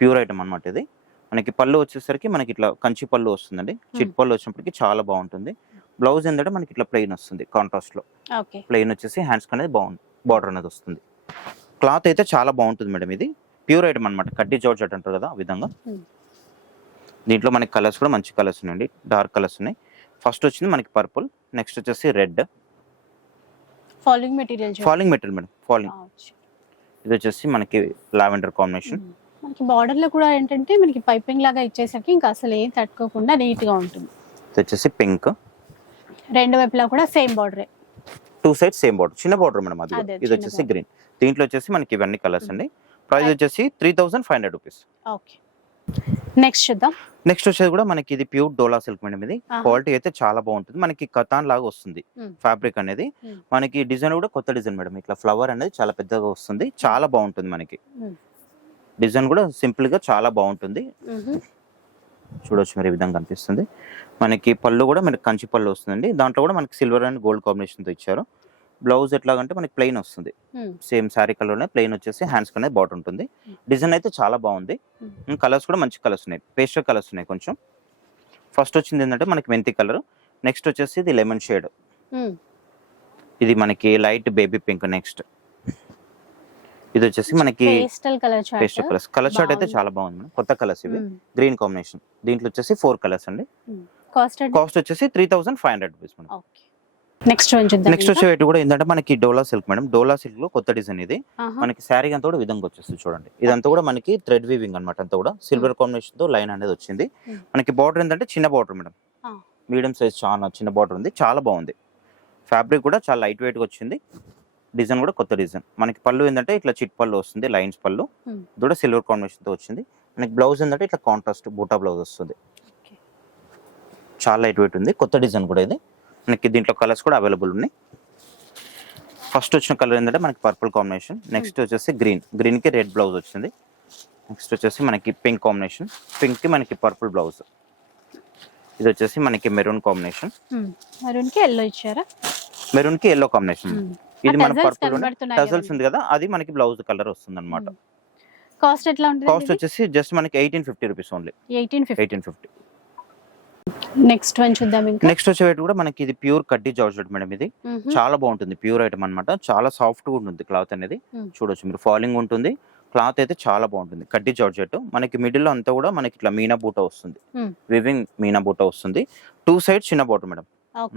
ప్యూర్ ఐటమ్ అన్నమాట ఇది. మనకి పళ్ళు వచ్చేసరికి మనకి ఇట్లా కంచి పళ్ళు వస్తుందండి. చిట్ పళ్ళు వచ్చినప్పటికి చాలా బాగుంటుంది. బ్లౌజ్ ఏంటంటే మనకి ఇట్లా ప్లెయిన్ వస్తుంది కాంట్రాస్ట్లో ప్లెయిన్ వచ్చేసి హ్యాండ్స్ అనేది బాగుంది బార్డర్ అనేది వస్తుంది. క్లాత్ అయితే చాలా బాగుంటుంది మేడం ఇది. ప్యూర్ ఐటమ్ అనమాట కడ్డీ జార్జెట్ అంటారు కదా ఆ విధంగా. దీంట్లో మనకి కలర్స్ కూడా మంచి కలర్స్ ఉన్నాయండి. డార్క్ కలర్స్ ఉన్నాయి. ఫస్ట్ వచ్చింది మనకి పర్పుల్. నెక్స్ట్ వచ్చేసి red. Following material falling material madam. Falling. ఇది వచ్చేసి మనకి లావెండర్ కాంబినేషన్. మనకి బార్డర్లో కూడా ఏంటంటే మనకి పైపింగ్ లాగా ఇచ్చేసరికి ఇంకా అసలు ఏం తట్టుకోకుండా నీట్గా ఉంటుంది. ఇది వచ్చేసి పింక్ రెండు వైపులా కూడా సేమ్ బార్డరే టూ సైడ్ సేమ్ బార్డర్ చిన్న బార్డర్ మేడం అది ఇది చిన్న వచ్చేసి border. గ్రీన్ దీంట్లో వచ్చేసి మనకి ఇవన్నీ కలర్స్ అండి. ప్రైస్ వచ్చేసి three thousand five hundred rupees okay next చూద్దాం. నెక్స్ట్ వచ్చేది కూడా మనకి ఇది ప్యూర్ డోలా సిల్క్ మేడం ఇది. ఆహా. క్వాలిటీ అయితే చాలా బాగుంటుంది. మనకి కతాన్ లాగా వస్తుంది Hmm. ఫ్యాబ్రిక్ అనేది. Hmm. మనకి డిజైన్ కూడా కొత్త డిజైన్ మేడం. ఇట్లా ఫ్లవర్ అనేది చాలా పెద్దగా వస్తుంది. చాలా బాగుంటుంది మనకి. Hmm. డిజైన్ కూడా సింపుల్గా చాలా బాగుంటుంది. చూడొచ్చు మీరు ఈ విధంగా కనిపిస్తుంది. మనకి పళ్ళు కూడా మనకి కంచి పళ్ళు వస్తుందండి. దాంట్లో కూడా మనకి సిల్వర్ అండ్ గోల్డ్ కాంబినేషన్తో ఇచ్చారు. బ్లౌజ్ ఎట్లాగంటే మనకి ప్లెయిన్ వస్తుంది. సేమ్ శారీ కలర్లోనే ప్లెయిన్ వచ్చేసి హ్యాండ్స్ అనేది బాటర్ ఉంటుంది. డిజైన్ అయితే చాలా బాగుంది. కలర్స్ కూడా మంచి కలర్స్ ఉన్నాయి. పేస్టల్ కలర్స్ ఉన్నాయి కొంచెం. ఫస్ట్ వచ్చింది ఏంటంటే మనకి మెంతి కలర్. నెక్స్ట్ వచ్చేసి ఇది లెమన్ షేడ్. ఇది మనకి లైట్ బేబీ పింక్ నెక్స్ట్. ఇది వచ్చేసి మనకి pastel colour pastel colours. Colour short అయితే. చాలా బాగుంది మేడం. కొత్త కలర్స్ ఇవి. Green combination. దీంట్లో వచ్చేసి ఫోర్ కలర్స్ అండి. కాస్ట్ కాస్ట్ వచ్చేసి three thousand five hundred rupees madam. Next next వచ్చే రేటు కూడా ఏంటంటే మనకి డోలా సిల్క్ మేడం. డోలా సిల్క్లో కొత్త డిజైన్ ఇది. మనకి శారీ అంతా కూడా విధంగా వచ్చేస్తుంది చూడండి. ఇదంతా కూడా మనకి థ్రెడ్ వీవింగ్ అనమాట అంతా కూడా. సిల్వర్ కాంబినేషన్తో లైన్ అనేది వచ్చింది. మనకి బార్డర్ ఏంటంటే చిన్న బార్డర్ మేడం. మీడియం సైజ్ చాలా చిన్న బార్డర్ ఉంది. చాలా బాగుంది. ఫ్యాబ్రిక్ కూడా చాలా లైట్ వెయిట్గా వచ్చింది. డిజైన్ కూడా కొత్త డిజైన్. మనకి పళ్ళు ఏంటంటే ఇట్లా చిట్ పళ్ళు వస్తుంది లైన్స్ పళ్ళు. కూడా సిల్వర్ కాంబినేషన్తో వచ్చింది. మనకి బ్లౌజ్ ఏంటంటే ఇట్లా కాంట్రాస్ట్ బూటా బ్లౌజ్ వస్తుంది. చాలా లైట్ వెయిట్ ఉంది. కొత్త డిజైన్ కూడా ఇది. మనకి దీంట్లో కలర్స్ కూడా అవైలబుల్ ఉన్నాయి. ఫస్ట్ వచ్చిన కలర్ ఏంటంటే మనకి పర్పుల్ కాంబినేషన్ నెక్స్ట్ వచ్చేసి గ్రీన్ గ్రీన్కి రెడ్ బ్లౌజ్ వచ్చింది. నెక్స్ట్ వచ్చేసి మనకి పింక్ కాంబినేషన్ పింక్కి మనకి పర్పుల్ బ్లౌజ్ ఇది వచ్చేసి మనకి మెరూన్ కాంబినేషన్ మెరూన్కి ఎల్లో ఇచ్చారా? మెరూన్కి ఎల్లో కాంబినేషన్. ఇది మన పర్పుల్ టజల్స్. ఉంది కదా అది మనకి బ్లౌజ్ కలర్ వస్తుంది అనమాట కాస్ట్ ఎట్లా కాస్ట్ ఉంటుంది వచ్చేసి జస్ట్ మనకి eighteen fifty rupees only eighteen eighteen fifty next one చూద్దాం ఇంకా. నెక్స్ట్ వచ్చే weight కూడా మనకి ఇది ప్యూర్ కడ్డీ జార్జెట్ మేడం ఇది. చాలా బాగుంటుంది ప్యూర్ ఐటమ్ అన్నమాట. చాలా సాఫ్ట్గా ఉంటుంది క్లాత్ అనేది. చూడొచ్చు మీరు ఫాలింగ్ ఉంటుంది. క్లాత్ అయితే చాలా బాగుంటుంది కడ్డీ జార్జెట్ మనకి మిడిల్లో అంతా కూడా మనకి ఇట్లా మీనా బూట వస్తుంది. వివింగ్ మీనా బూట వస్తుంది. టూ సైడ్ చిన్న బోట్ మేడం.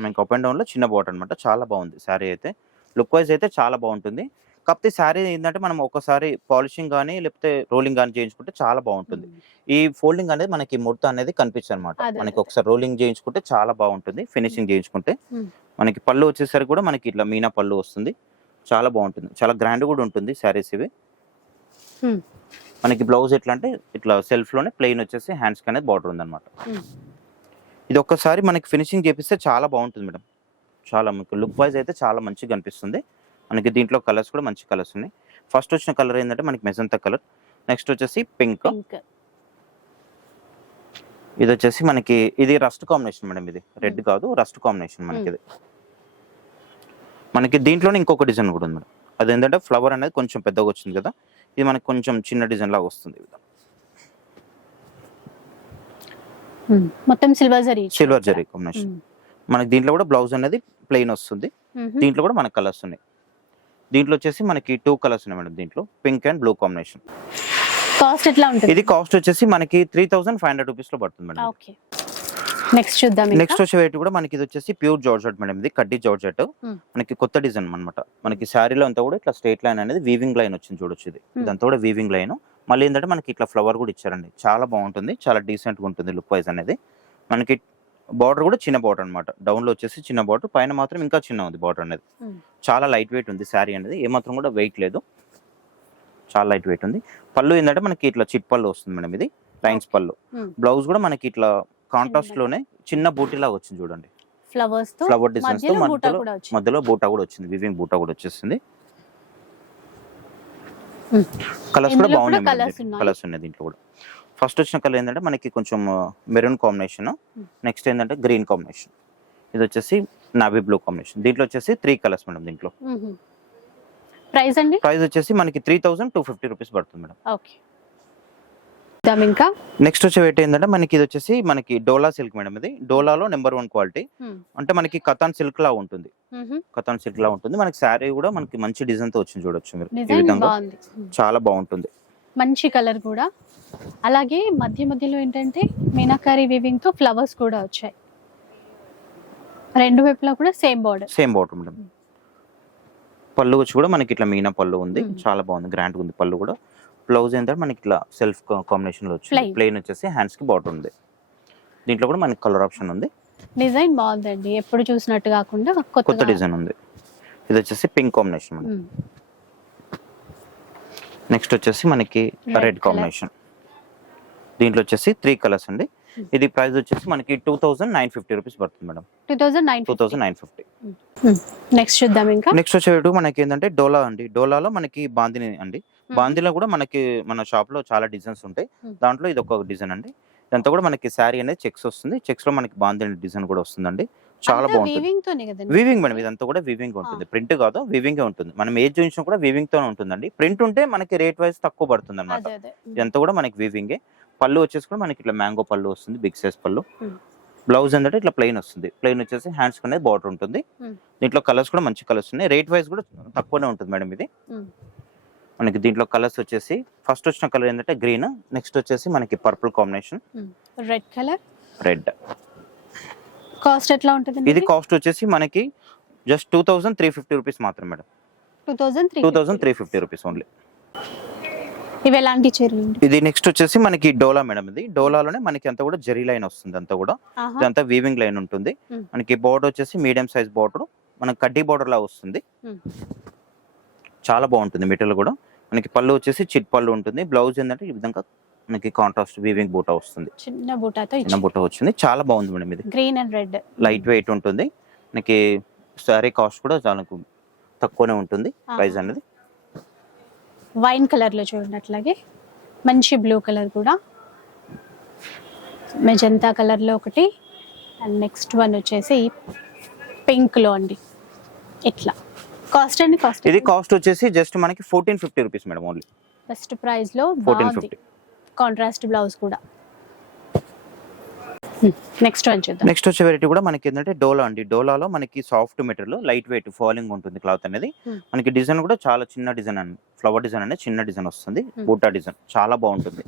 మనకి అప్ అండ్ డౌన్లో చిన్న బోట్ అన్నమాట. చాలా బాగుంది శారీ అయితే. లుక్ వైజ్ అయితే చాలా బాగుంటుంది కాకపోతే శారీ ఏంటంటే మనం ఒకసారి పాలిషింగ్ కానీ లేకపోతే రోలింగ్ కానీ చేయించుకుంటే చాలా బాగుంటుంది. ఈ ఫోల్డింగ్ అనేది మనకి ముడత అనేది కనిపించదు అనమాట మనకి. ఒకసారి రోలింగ్ చేయించుకుంటే చాలా బాగుంటుంది ఫినిషింగ్ చేయించుకుంటే. మనకి పళ్ళు వచ్చేసరికి కూడా మనకి ఇట్లా మీనా పళ్ళు వస్తుంది చాలా బాగుంటుంది చాలా గ్రాండ్ కూడా ఉంటుంది శారీస్ ఇవి. మనకి బ్లౌజ్ ఎట్లా అంటే ఇట్లా సెల్ఫ్లోనే ప్లెయిన్ వచ్చేసి హ్యాండ్స్ అనేది బార్డర్ ఉంది అనమాట Hmm. ఇది ఒక్కసారి మనకి ఫినిషింగ్ చేపిస్తే చాలా బాగుంటుంది మేడం చాలా మీకు లుక్ వైజ్ అయితే చాలా మంచిగా కనిపిస్తుంది మనకి దీంట్లో కలర్స్ కూడా మంచి కలర్స్ ఉన్నాయి. ఫస్ట్ వచ్చిన కలర్ ఏంటంటే మనకి మెజంతా కలర్. నెక్స్ట్ వచ్చేసి పింక్. ఇది వచ్చేసి మనకి ఇది రస్ట్ కాంబినేషన్ మేడం ఇది. రెడ్ కాదు రస్ట్ కాంబినేషన్ మనకి ఇది. మనకి దీంట్లోనే ఇంకొక డిజైన్ కూడా ఉంది మేడం. అది ఏంటంటే ఫ్లవర్ అనేది కొంచెం పెద్దగా వచ్చింది కదా ఇది మనకి కొంచెం చిన్న డిజైన్ లాగా వస్తుంది విధంగా. మొత్తం silver zari. Silver zari combination. మనకి దీంట్లో కూడా బ్లౌజ్ అనేది ప్లెయిన్ వస్తుంది. దీంట్లో కూడా మనకి కలర్స్ ఉన్నాయి. దీంట్లో వచ్చేసి మనకి టూ కలర్స్ ఉన్నాయి మేడం దీంట్లో. Pink and blue combination. Cost ఎట్లా ఉంటుంది? ఇది కాస్ట్ వచ్చేసి మనకి త్రీ థౌసండ్ ఫైవ్ హండ్రెడ్ రూపీస్లో పడుతుంది మేడం ఓకే. నెక్స్ట్ చూద్దాం. నెక్స్ట్ వచ్చే వెయిట్ కూడా మనకి ఇది వచ్చేసి ప్యూర్ జార్జెట్ మేడం ఇది కడ్డీ జార్జెట్. మనకి కొత్త డిజైన్ అన్నమాట. మనకి శారీలో అంతా కూడా ఇట్లా స్ట్రేట్ లైన్ అనేది వీవింగ్ లైన్ వచ్చింది చూడొచ్చు ఇది. ఇదంతా కూడా వీవింగ్ లైన్. మళ్ళీ ఏంటంటే మనకి ఇట్లా ఫ్లవర్ కూడా ఇచ్చారండి. చాలా బాగుంటుంది. చాలా డీసెంట్గా ఉంటుంది లుక్ వైజ్ అనేది. మనకి బార్డర్ కూడా చిన్న బార్డర్ అనమాట డౌన్లో వచ్చేసి చిన్న బార్డర్. పైన మాత్రం ఇంకా చిన్న ఉంది బార్డర్ అనేది. చాలా లైట్ వెయిట్ ఉంది శారీ అనేది. ఏమాత్రం కూడా వెయిట్ లేదు. చాలా లైట్ వెయిట్ ఉంది. పళ్ళు ఏంటంటే మనకి ఇట్లా చిట్ పళ్ళు వస్తుంది మేడం ఇది. లైన్స్ పళ్ళు. బ్లౌజ్ కూడా మనకి ఇట్లా కాంట్రాస్ట్. లోనే చిన్న బూటీలా వచ్చింది చూడండి. ఫ్లవర్స్ ఫ్లవర్ డిజైన్స్తో మధ్యలో బూటా మధ్యలో కూడా వచ్చింది. మధ్యలో బూటా కూడా వచ్చింది. వివింగ్ బూటా కూడా వచ్చేసింది. కలర్స్ కూడా బాగున్నాయి. కలర్స్ ఉన్నాయి దీంట్లో కూడా. ఫస్ట్ వచ్చిన కలర్ ఏంటంటే మనకి కొంచెం మెరూన్ కాంబినేషన్. నెక్స్ట్ ఏంటంటే గ్రీన్ కాంబినేషన్ ఇది వచ్చేసి నావీ బ్లూ కాంబినేషన్ దీంట్లో వచ్చేసి త్రీ కలర్స్ మేడం దీంట్లో. ప్రైస్ అండి? ప్రైస్ వచ్చేసి మనకి three thousand two fifty rupees పడుతుంది మేడం. ఓకే. ఇంకా? నెక్స్ట్ వచ్చే వెయిట్ ఏంటంటే మనకి ఇది వచ్చేసి మనకి డోలా సిల్క్ మేడం ఇది. డోలాలో నెంబర్ వన్ క్వాలిటీ. అంటే మనకి కథాన్ సిల్క్ లా ఉంటుంది. కథాన్ సిల్క్ లా ఉంటుంది. మనకి శారీ కూడా మనకి మంచి డిజైన్తో వచ్చింది చూడొచ్చు మీరు. ఈ విధంగా. చాలా బాగుంటుంది. మంచి కలర్ కూడా. అలాగే మధ్య మధ్యలో ఏంటంటే మీనాకారి వీవింగ్తో ఫ్లవర్స్ కూడా వచ్చాయి. రెండు వైపులా కూడా same border same border madam పళ్ళు వచ్చి కూడా మనకి ఇట్లా మీనా పళ్ళు ఉంది. మ్మ్. చాలా బాగుంది గ్రాండ్ ఉంది పళ్ళు కూడా. బ్లౌజ్ ఏంటంటే మనకి ఇట్లా సెల్ఫ్ కాంబినేషన్లో వచ్చింది Plain. ప్లెయిన్ వచ్చేసి హ్యాండ్స్కి బాటర్ ఉంది. దీంట్లో కూడా మనకి కలర్ ఆప్షన్ ఉంది. డిజైన్ బాగుందండి. ఎప్పుడు చూసినట్టు కాకుండా కొత్త కొత్త డిజైన్ ఉంది. ఇది వచ్చేసి పింక్ కాంబినేషన్ మేడం నెక్స్ట్ వచ్చేసి మనకి రెడ్. కాంబినేషన్ దీంట్లో వచ్చేసి త్రీ కలర్స్ అండి. Hmm. ఇది ప్రైస్ వచ్చేసి మనకి two thousand nine fifty rupees పడుతుంది madam. Two thousand nine two thousand nine fifty next చూద్దాం ఇంకా. నెక్స్ట్ వచ్చేటప్పుడు మనకి ఏంటంటే డోలా అండి. డోలాలో మనకి బాందిని అండి. బాందీలో కూడా మనకి మన షాప్లో చాలా డిజైన్స్ ఉంటాయి. Hmm. దాంట్లో ఇది ఒక డిజైన్ అండి. ఇదంతా కూడా మనకి శారీ అనేది చెక్స్ వస్తుంది. చెక్స్లో మనకి బాందిని డిజైన్ కూడా వస్తుందండి. చాలా బాగుంటుంది. వీవింగ్ మేడం ఇదంతా కూడా వీవింగ్ ఉంటుంది. ప్రింట్ కాదు వీవింగ్ ఉంటుంది. మనం ఏజ్ చూసినా కూడా వీవింగ్ తోనే ఉంటుందండి. ప్రింట్ ఉంటే మనకి రేట్ వైజ్ తక్కువ పడుతుంది అనమాట ఇదంతా కూడా మనకి వీవింగే పళ్ళు వచ్చేసి కూడా మనకి ఇట్లా మ్యాంగో పళ్ళు వస్తుంది బిగ్ సైజ్ పళ్ళు. బ్లౌజ్ ఏంటంటే ఇట్లా ప్లెయిన్ వస్తుంది. ప్లెయిన్ వచ్చేసి హ్యాండ్స్ అనేది బార్డర్ ఉంటుంది. దీంట్లో కలర్స్ కూడా మంచి కలర్స్ ఉన్నాయి. రేట్ వైజ్ కూడా తక్కువనే ఉంటుంది మేడం ఇది. మనకి దీంట్లో కలర్స్ వచ్చేసి ఫస్ట్ వచ్చిన కలర్ ఏంటంటే గ్రీన్ నెక్స్ట్ వచ్చేసి మనకి purple combination red colour red cost ఎట్లా ఉంటుంది ఇది కాస్ట్ వచ్చేసి మనకి just two thousand three fifty rupees మాత్రం madam. Two three two thousand three fifty rupees only ఇవి ఎలాంటి చీరలు ఇది నెక్స్ట్ వచ్చేసి మనకి డోలా మేడం ఇది. డోలాలోనే మనకి అంతా కూడా జరీ లైన్ వస్తుంది అంతా కూడా. ఇదంతా వీవింగ్ లైన్ ఉంటుంది. మనకి బోర్డర్ వచ్చేసి మీడియం సైజ్ బోర్డర్ మనకి కడ్డీ బోర్డర్ లా వస్తుంది. చాలా బాగుంటుంది మెటీరియల్ కూడా. మనకి పళ్ళు వచ్చేసి చిట్ పళ్ళు ఉంటుంది. బ్లౌజ్ ఏంటంటే ఈ విధంగా మనకి కాంట్రాస్ట్ వీవింగ్ బూటా వస్తుంది. చిన్న బూటాతో చిన్న బూటా వచ్చింది. చాలా బాగుంది మేడం ఇది. Green and red light weight ఉంటుంది. మనకి శారీ కాస్ట్ కూడా చాలా తక్కువనే ఉంటుంది ప్రైస్ అనేది. వైన్ కలర్లో చూడండి అట్లాగే. మంచి బ్లూ కలర్ కూడా. మెజంతా కలర్లో ఒకటి. అండ్ నెక్స్ట్ వన్ వచ్చేసి పింక్లో అండి. ఇట్లా. కాస్ట్ అండి కాస్ట్ ఇది కాస్ట్ వచ్చేసి జస్ట్ మనకి fourteen fifty rupees madam only best ప్రైస్లో ఫోర్టీన్ ఫిఫ్టీ కాంట్రాస్ట్ బ్లౌజ్ కూడా. నెక్స్ట్ వన్ చూద్దాం. నెక్స్ట్ వచ్చే వెరైటీ కూడా మనకి ఏంటంటే డోలా అండి. డోలాలో మనకి soft material light weight falling ఉంటుంది క్లాత్ అనేది. Hmm. మనకి డిజైన్ కూడా చాలా చిన్న డిజైన్ అండి. ఫ్లవర్ డిజైన్ అనేది చిన్న డిజైన్ వస్తుంది. Hmm. బూటా డిజైన్ చాలా బాగుంటుంది.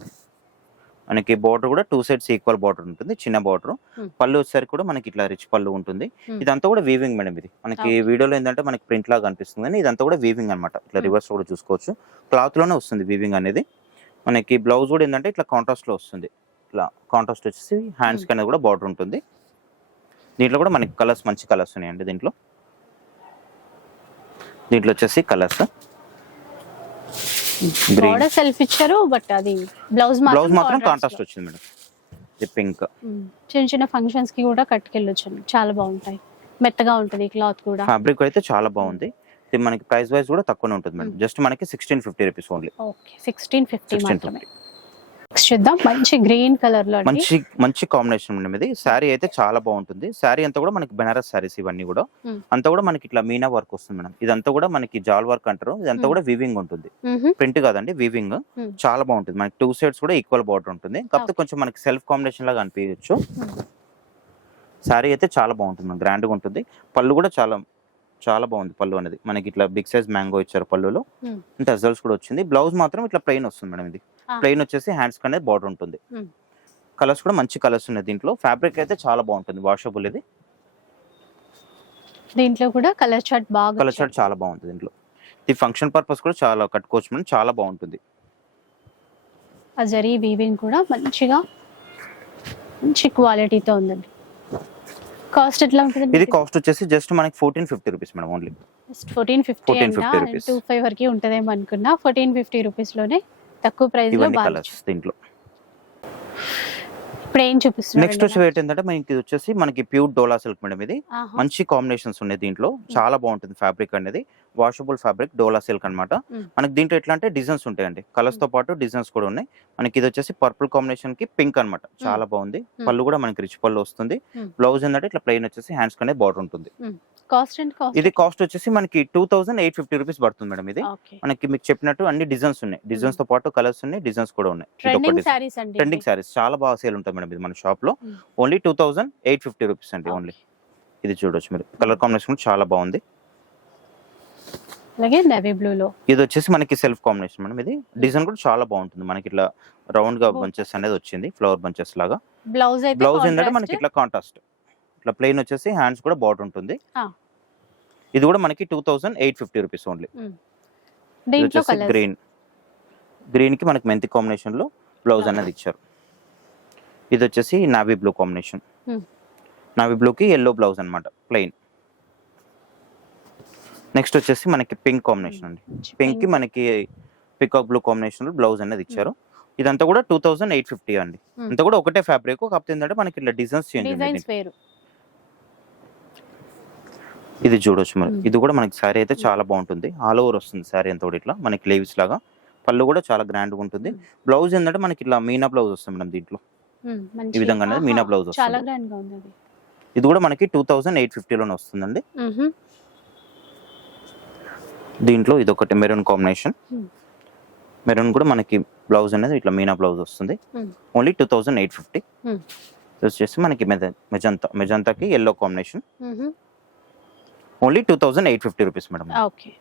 మనకి బార్డర్ కూడా టూ సైడ్స్ ఈక్వల్ బార్డర్ ఉంటుంది చిన్న బార్డర్ Hmm. పళ్ళు వచ్చేసరికి కూడా మనకి ఇట్లా రిచ్ పళ్ళు ఉంటుంది. Hmm. ఇదంతా కూడా వీవింగ్ మేడం ఇది. మనకి. వీడియోలో ఏంటంటే మనకి ప్రింట్ లాగా అనిపిస్తుంది కానీ ఇదంతా కూడా వీవింగ్ అనమాట ఇట్లా Hmm. రివర్స్ కూడా చూసుకోవచ్చు. క్లాత్లోనే వస్తుంది వీవింగ్ అనేది. మనకి బ్లౌజ్ కూడా ఏంటంటే ఇట్లా కాంట్రాస్ట్లో వస్తుంది. ఇట్లా కాంట్రాస్ట్ వచ్చేసి హ్యాండ్స్కి అనేది కూడా బార్డర్ ఉంటుంది. దీంట్లో కూడా మనకి కలర్స్ మంచి కలర్స్ ఉన్నాయండి దీంట్లో. దీంట్లో వచ్చేసి కలర్స్ బార్డర్ సెల్ఫ్ ఇచ్చారు బట్ అది బ్లౌజ్ బ్లౌజ్ మాత్రం కాంట్రాస్ట్ వచ్చింది మేడం. ఇది పింక్ చిన్న చిన్న ఫంక్షన్స్కి కూడా కట్టుకెళ్ళొచ్చు. చాలా బాగుంటాయి. మెత్తగా ఉంటుంది క్లాత్ కూడా. ఫ్యాబ్రిక్ అయితే చాలా బాగుంది. ఇది మనకి ప్రైస్ వైజ్ కూడా తక్కువనే ఉంటుంది మేడం. జస్ట్ మనకి sixteen fifty rupees only okay. Sixteen fifty మాత్రమే. చూద్దాం. మంచి గ్రీన్ కలర్లో మంచి మంచి కాంబినేషన్ మేడం ఇది. శారీ అయితే చాలా బాగుంటుంది. శారీ అంతా కూడా మనకి బెనారస్ శారీస్ ఇవన్నీ కూడా. అంతా కూడా మనకి ఇట్లా మీనా వర్క్ వస్తుంది మేడం. ఇదంతా కూడా మనకి జాల్ వర్క్ అంటారు. ఇదంతా. కూడా వివింగ్ ఉంటుంది. ప్రింట్ కాదండి వివింగ్. చాలా బాగుంటుంది. మనకి టూ సైడ్స్ కూడా ఈక్వల్ బార్డర్ ఉంటుంది. కాకపోతే. కొంచెం మనకి సెల్ఫ్ కాంబినేషన్ లాగా అనిపించచ్చు. శారీ అయితే చాలా బాగుంటుంది. గ్రాండ్గా ఉంటుంది. పళ్ళు కూడా చాలా చాలా బాగుంది పళ్ళు అనేది. మనకి ఇట్లా బిగ్ సైజ్ మ్యాంగో ఇచ్చారు పళ్ళులో. టజల్స్ కూడా వచ్చింది. బ్లౌజ్ మాత్రం ఇట్లా ప్లెయిన్ వస్తుంది మేడం ఇది. ప్లెయిన్ వచ్చేసి హ్యాండ్స్ అనేది బార్డర్ ఉంటుంది. కలర్స్ కూడా మంచి కలర్స్ ఉన్నాయి దీంట్లో. ఫ్యాబ్రిక్ అయితే చాలా బాగుంటుంది వాషబుల్ ఇది. దీంట్లో కూడా కలర్ చార్ట్ బాగా కలర్ చార్ట్ చాలా బాగుంటుంది దీంట్లో. ఇది ఫంక్షన్ పర్పస్ కూడా చాలా కట్టుకోవచ్చు మేడం. చాలా బాగుంటుంది. ఆ జరీ వీవింగ్ కూడా మంచిగా మంచి క్వాలిటీతో ఉందండి. కాస్ట్ ఎట్లా ఉంటుంది ఇది కాస్ట్ వచ్చేసి జస్ట్ మనకి fourteen fifty rupees madam only fourteen fifty 1450 అంట rupees. టూ ఫైవ్ వరకు ఉంటుందేమో అనుకున్నా. ఫోర్టీన్ ఫిఫ్టీ రూపీస్లోనే తక్కువ ప్రైస్లో కలర్స్ దీంట్లో. ఇప్పుడు ఏం చూపిస్తున్నారు నెక్స్ట్ వచ్చి వెయిట్ ఏంటంటే మనకి ఇది వచ్చేసి మనకి ప్యూర్ డోలా సిల్క్ మేడం ఇది. మంచి కాంబినేషన్స్ ఉన్నాయి దీంట్లో. చాలా బాగుంటుంది ఫ్యాబ్రిక్ అనేది. వాషబుల్ ఫ్యాబ్రిక్ డోలా సిల్క్ అన్నమాట. Mm. మనకి దీంట్లో ఎట్లా అంటే డిజైన్స్ ఉంటాయండి. కలర్స్తో పాటు డిజైన్స్ కూడా ఉన్నాయి. మనకి ఇది వచ్చేసి పర్పుల్ కాంబినేషన్కి పింక్ అన్నమాట. చాలా బాగుంది. పళ్ళు కూడా మనకి రిచ్ పళ్ళు వస్తుంది. బ్లౌజ్ ఏంటంటే ఇట్లా ప్లెయిన్ వచ్చేసి హ్యాండ్స్ కనే బార్డర్ ఉంటుంది. కాస్ట్ అండ్ కాస్ట్ ఇది కాస్ట్ వచ్చేసి మనకి two thousand eight fifty rupees పడుతుంది మేడం ఇది. మనకి మీకు చెప్పినట్టు అన్ని డిజైన్స్ ఉన్నాయి. డిజైన్స్తో పాటు కలర్స్ ఉన్నాయి డిజైన్స్ కూడా ఉన్నాయి. ట్రెండింగ్. సారీస్ చాలా బాగా సేల్ ఉంటుంది మేడం ఇది మన షాప్లో. Only two thousand eight fifty rupees అండి ఓన్లీ ఇది చూడొచ్చు మీరు. కలర్ కాంబినేషన్ చాలా బాగుంది. అలాగే నేవీ బ్లూ లో. ఇది వచ్చేసి మనకి సెల్ఫ్ కాంబినేషన్ మేడం. ఇది డిజైన్ కూడా చాలా బాగుంటుంది. మనకి ఇట్లా రౌండ్గా. బంచెస్ అనేది వచ్చింది ఫ్లవర్ బంచెస్ లాగా. బ్లౌజ్ అయితే బ్లౌజ్ ఏంటంటే. మనకి ఇట్లా కాంట్రాస్ట్ ఇట్లా ప్లెయిన్ వచ్చేసి హ్యాండ్స్ కూడా బార్డర్ ఉంటుంది. ఇది కూడా మనకి two thousand eight fifty rupees only green గ్రీన్కి మనకి మెంతి కాంబినేషన్లో బ్లౌజ్. అనేది ఇచ్చారు. ఇది వచ్చేసి navy blue combination. Navy blue కి ఎల్లో బ్లౌజ్ అన్నమాట ప్లెయిన్ నెక్స్ట్ వచ్చేసి మనకి పింక్ కాంబినేషన్ అండి. పింక్కి మనకి పికాక్ బ్లూ కాంబినేషన్ బ్లౌజ్ అనేది ఇచ్చారు. ఇదంతా కూడా టూ థౌసండ్ ఎయిట్ ఫిఫ్టీ అండి. Hmm. అంతా కూడా ఒకటే ఫ్యాబ్రిక్ కాకపోతే ఏంటంటే మనకి ఇట్లా డిజైన్స్ చేంజ్ ఇది చూడొచ్చు మరి. Hmm. ఇది కూడా మనకి శారీ అయితే చాలా బాగుంటుంది. ఆల్ ఓవర్ వస్తుంది శారీ అంతా కూడా ఇట్లా. మనకి లేవ్స్ లాగా. పళ్ళు కూడా చాలా గ్రాండ్గా ఉంటుంది. Hmm. బ్లౌజ్ ఏంటంటే మనకి ఇట్లా మీనా బ్లౌజ్ వస్తుంది మేడం దీంట్లో. ఈ విధంగా మీనా బ్లౌజ్ వస్తుంది. ఇది కూడా మనకి టూ థౌసండ్ ఎయిట్ ఫిఫ్టీలోనే వస్తుందండి. మ్హూ. దీంట్లో ఇది ఒకటి మెరూన్ కాంబినేషన్ Hmm. మెరూన్ కూడా మనకి బ్లౌజ్ అనేది ఇట్లా మీనా బ్లౌజ్ వస్తుంది Hmm. Only two thousand eight fifty Hmm. వచ్చేసి మనకి మెజ magenta మెజంతాకి yellow combination. Only two thousand eight fifty rupees madam okay